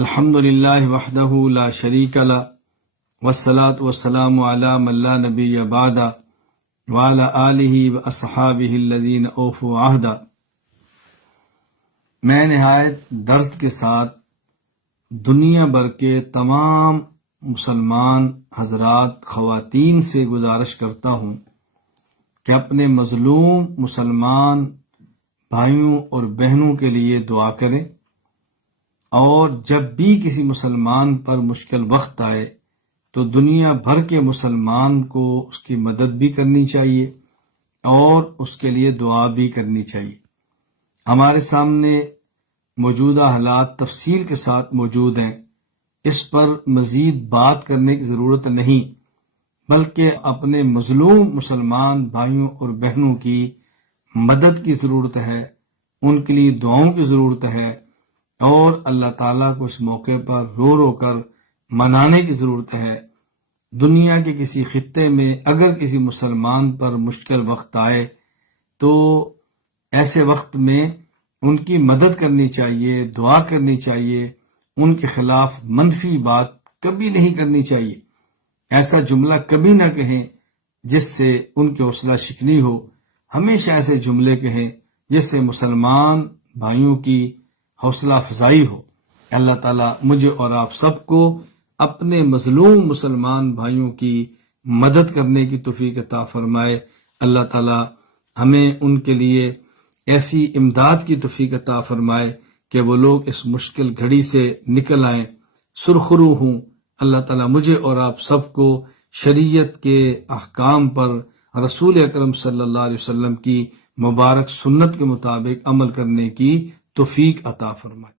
الحمد للہ وحدہ لا شریک لہ والصلاة والسلام علی من لا نبی بعدہ وعلی آلہ واصحابہ الذین اوفوا عہدہ۔ میں نہایت درد کے ساتھ دنیا بھر کے تمام مسلمان حضرات خواتین سے گزارش کرتا ہوں کہ اپنے مظلوم مسلمان بھائیوں اور بہنوں کے لیے دعا کریں، اور جب بھی کسی مسلمان پر مشکل وقت آئے تو دنیا بھر کے مسلمان کو اس کی مدد بھی کرنی چاہیے اور اس کے لیے دعا بھی کرنی چاہیے۔ ہمارے سامنے موجودہ حالات تفصیل کے ساتھ موجود ہیں، اس پر مزید بات کرنے کی ضرورت نہیں، بلکہ اپنے مظلوم مسلمان بھائیوں اور بہنوں کی مدد کی ضرورت ہے، ان کے لیے دعاؤں کی ضرورت ہے، اور اللہ تعالیٰ کو اس موقع پر رو رو کر منانے کی ضرورت ہے۔ دنیا کے کسی خطے میں اگر کسی مسلمان پر مشکل وقت آئے تو ایسے وقت میں ان کی مدد کرنی چاہیے، دعا کرنی چاہیے، ان کے خلاف منفی بات کبھی نہیں کرنی چاہیے، ایسا جملہ کبھی نہ کہیں جس سے ان کی حوصلہ شکنی ہو۔ ہمیشہ ایسے جملے کہیں جس سے مسلمان بھائیوں کی حوصلہ افزائی ہو۔ اللہ تعالیٰ مجھے اور آپ سب کو اپنے مظلوم مسلمان بھائیوں کی مدد کرنے کی توفیق عطا فرمائے۔ اللہ تعالیٰ ہمیں ان کے لیے ایسی امداد کی توفیق عطا فرمائے کہ وہ لوگ اس مشکل گھڑی سے نکل آئیں، سرخرو ہوں۔ اللہ تعالیٰ مجھے اور آپ سب کو شریعت کے احکام پر رسول اکرم صلی اللہ علیہ وسلم کی مبارک سنت کے مطابق عمل کرنے کی توفیق عطا فرمائے۔